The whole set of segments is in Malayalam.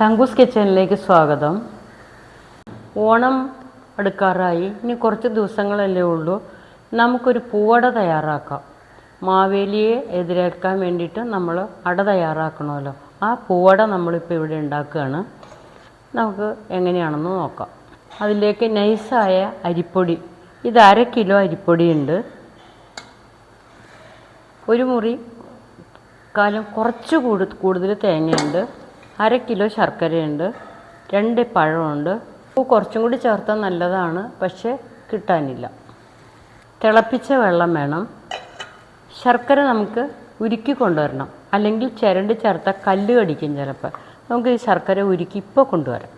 തങ്കൂസ് കിച്ചണിലേക്ക് സ്വാഗതം. ഓണം അടുക്കാറായി, ഇനി കുറച്ച് ദിവസങ്ങളല്ലേ ഉള്ളൂ. നമുക്കൊരു പൂവട തയ്യാറാക്കാം. മാവേലിയെ എതിരേൽക്കാൻ വേണ്ടിയിട്ട് നമ്മൾ അട തയ്യാറാക്കണമല്ലോ. ആ പൂവട നമ്മളിപ്പോൾ ഇവിടെ ഉണ്ടാക്കുകയാണ്. നമുക്ക് എങ്ങനെയാണെന്ന് നോക്കാം. അതിലേക്ക് നൈസായ അരിപ്പൊടി, ഇത് 1/2 കിലോ അരിപ്പൊടിയുണ്ട്. ഒരു മുറി കാലം കുറച്ച് കൂടുതൽ തേങ്ങയുണ്ട്. 1/2 കിലോ ശർക്കരയുണ്ട്. 2 പഴമുണ്ട്. കുറച്ചും കൂടി ചേർത്താൽ നല്ലതാണ്, പക്ഷേ കിട്ടാനില്ല. തിളപ്പിച്ച വെള്ളം വേണം. ശർക്കര നമുക്ക് ഉരുക്കി കൊണ്ടുവരണം, അല്ലെങ്കിൽ ചിരണ്ടി ചേർത്താൽ കല്ല് കടിക്കും ചിലപ്പോൾ. നമുക്ക് ഈ ശർക്കര ഉരുക്കി ഇപ്പോൾ കൊണ്ടുവരാം.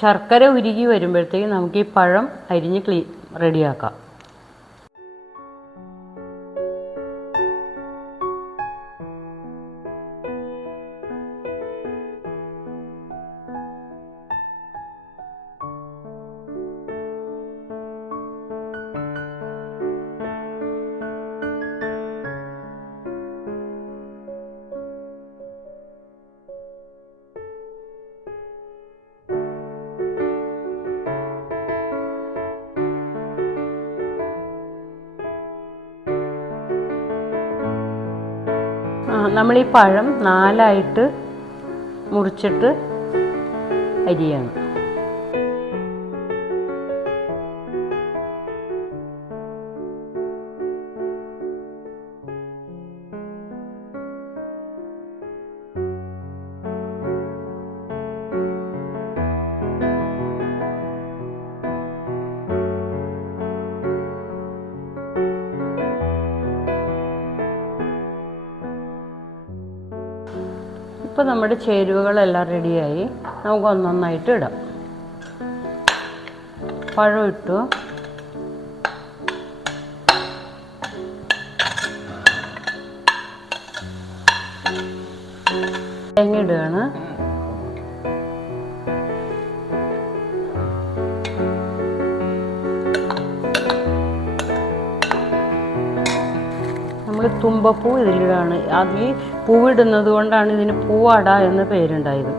ശർക്കര ഉരുക്കി വരുമ്പോഴത്തേക്ക് നമുക്ക് ഈ പഴം അരിഞ്ഞ് റെഡിയാക്കാം. നമ്മൾ ഈ പഴം 4ആയിട്ട് മുറിച്ചിട്ട് അരിയാണ്. ഇപ്പോൾ നമ്മുടെ ചേരുവകളെല്ലാം റെഡിയായി. നമുക്ക് ഒന്നൊന്നായിട്ട് ഇടാം. പഴം ഇട്ടു. തേങ്ങ ഇടുകയാണ്. നമ്മൾ തുമ്പപ്പൂ ഇതിലിടാണ്. അതിൽ പൂവിടുന്നത് കൊണ്ടാണ് ഇതിന് പൂവട എന്ന് പേരുണ്ടായത്.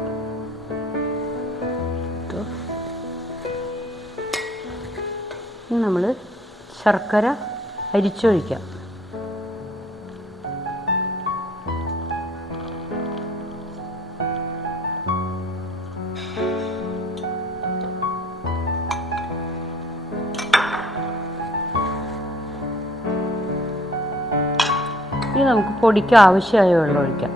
ഇനി നമ്മൾ ശർക്കര അരിച്ചൊഴിക്കാം. ഇനി നമുക്ക് പൊടിക്ക് ആവശ്യമായ വെള്ളം ഒഴിക്കാം.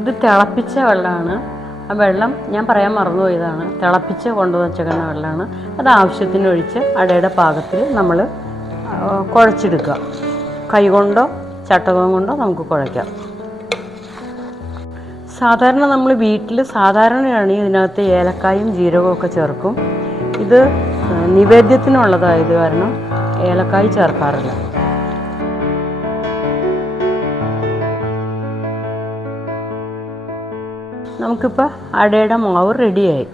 ഇത് തിളപ്പിച്ച വെള്ളമാണ്. ആ വെള്ളം ഞാൻ പറയാൻ മറന്നുപോയതാണ്. തിളപ്പിച്ച് കൊണ്ടുവച്ചേക്കുന്ന വെള്ളമാണ്. അത് ആവശ്യത്തിന് ഒഴിച്ച് അടയുടെ പാകത്തിൽ നമ്മൾ കുഴച്ചെടുക്കുക. കൈകൊണ്ടോ ചട്ടകം കൊണ്ടോ നമുക്ക് കുഴയ്ക്കാം. സാധാരണ നമ്മൾ വീട്ടിൽ സാധാരണയാണ് ഇതിനകത്ത് ഏലക്കായും ജീരകവും ഒക്കെ ചേർക്കും. ഇത് നിവേദ്യത്തിനുള്ളതായത് കാരണം ഏലക്കായ് ചേർക്കാറില്ല. നമുക്കിപ്പോൾ അടയുടെ മാവ് റെഡിയായി.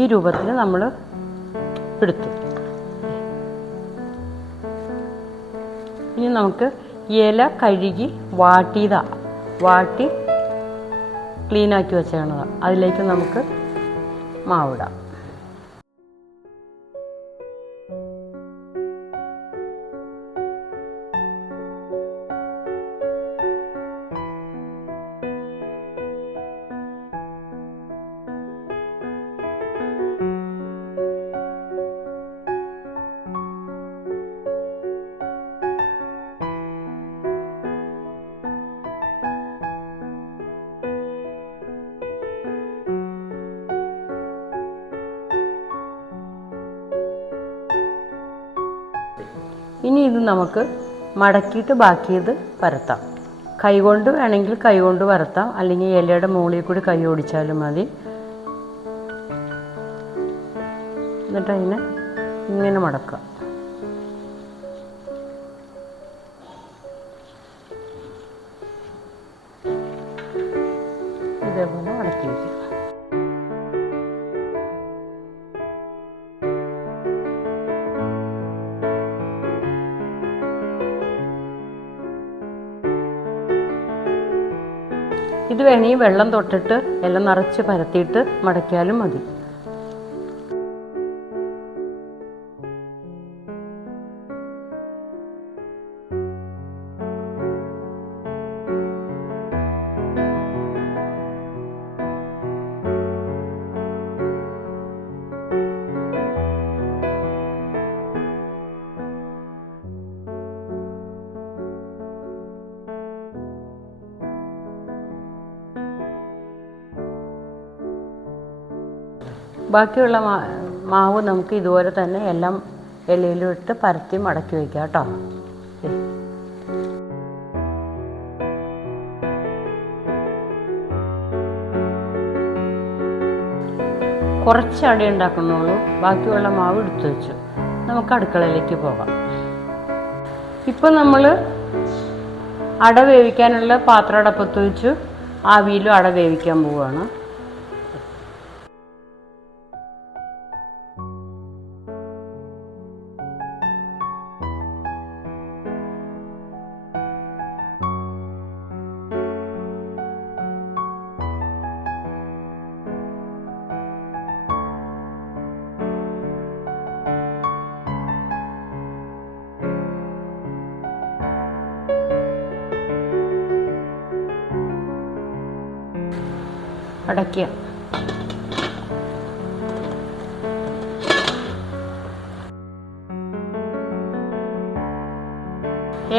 ഈ രൂപത്തിൽ നമ്മൾ എടുത്തു. ഇനി നമുക്ക് ഇല കഴുകി വാട്ടി ക്ലീനാക്കി വെച്ചേക്കണതാണ്. അതിലേക്ക് നമുക്ക് മാവിടാം. ഇനി ഇത് നമുക്ക് മടക്കിയിട്ട് ബാക്കിയത് പരത്താം. കൈകൊണ്ട് വേണമെങ്കിൽ കൈകൊണ്ട് പരത്താം, അല്ലെങ്കിൽ ഇലയുടെ മുകളിൽ കൂടി കൈ ഓടിച്ചാലും മതി. എന്നിട്ട് അതിനെ ഇങ്ങനെ മടക്കുക. ഇതേപോലെ മടക്കി വയ്ക്കുക. ഇത് വേണമെങ്കിൽ വെള്ളം തൊട്ടിട്ട് എല്ലാം നിറച്ച് പരത്തിയിട്ട് മടക്കിയാലും മതി. ബാക്കിയുള്ള മാവ് നമുക്ക് ഇതുപോലെ തന്നെ എല്ലാം ഇലയിലും ഇട്ട് പരത്തി മടക്കി വയ്ക്കാം കേട്ടോ. കുറച്ച് അട ഉണ്ടാക്കുന്നുള്ളൂ, ബാക്കിയുള്ള മാവ് എടുത്തു വെച്ചു. നമുക്ക് അടുക്കളയിലേക്ക് പോകാം. ഇപ്പം നമ്മൾ അട വേവിക്കാനുള്ള പാത്രം അടപ്പത്ത് വെച്ചു ആവിയിലും അട വേവിക്കാൻ പോവുകയാണ്. അടയ്ക്കുക.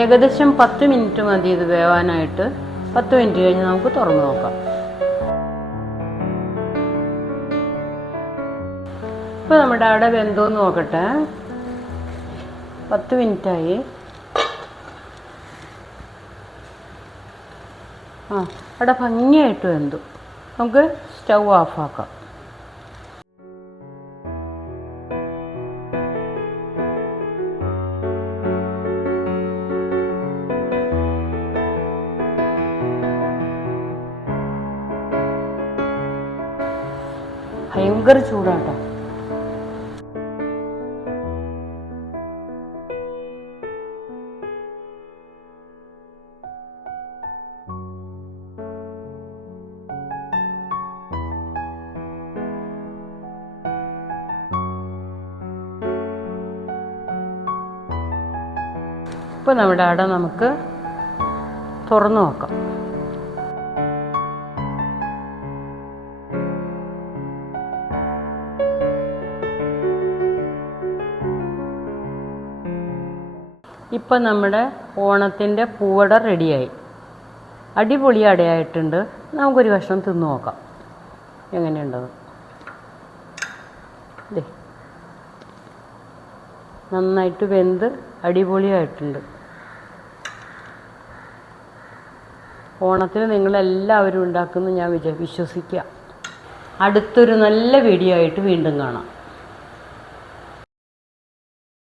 ഏകദേശം 10 മിനിറ്റ് മതി ഇത് വേവാനായിട്ട്. 10 മിനിറ്റ് കഴിഞ്ഞ് നമുക്ക് തുറന്ന് നോക്കാം. ഇപ്പോൾ നമ്മുടെ അട വെന്തോന്ന് നോക്കട്ടെ. 10 മിനിറ്റായി. അട ഭംഗിയായിട്ട് വെന്തു. നമുക്ക് സ്റ്റൗ ഓഫാക്കാം. ഭയങ്കര ചൂടാട്ടോ. ഇപ്പോൾ നമ്മുടെ അട നമുക്ക് തുറന്നു നോക്കാം. ഇപ്പം നമ്മുടെ ഓണത്തിൻ്റെ പൂവട റെഡിയായി. അടിപൊളി അടയായിട്ടുണ്ട്. നമുക്കൊരു കഷ്ണം തിന്നു നോക്കാം എങ്ങനെയുണ്ടത്. നന്നായിട്ട് വെന്ത് അടിപൊളിയായിട്ടുണ്ട്. ഓണത്തിന് നിങ്ങളെല്ലാവരും ഉണ്ടാക്കുമെന്ന് ഞാൻ വിശ്വസിക്കാം. അടുത്തൊരു നല്ല വീഡിയോ ആയിട്ട് വീണ്ടും കാണാം.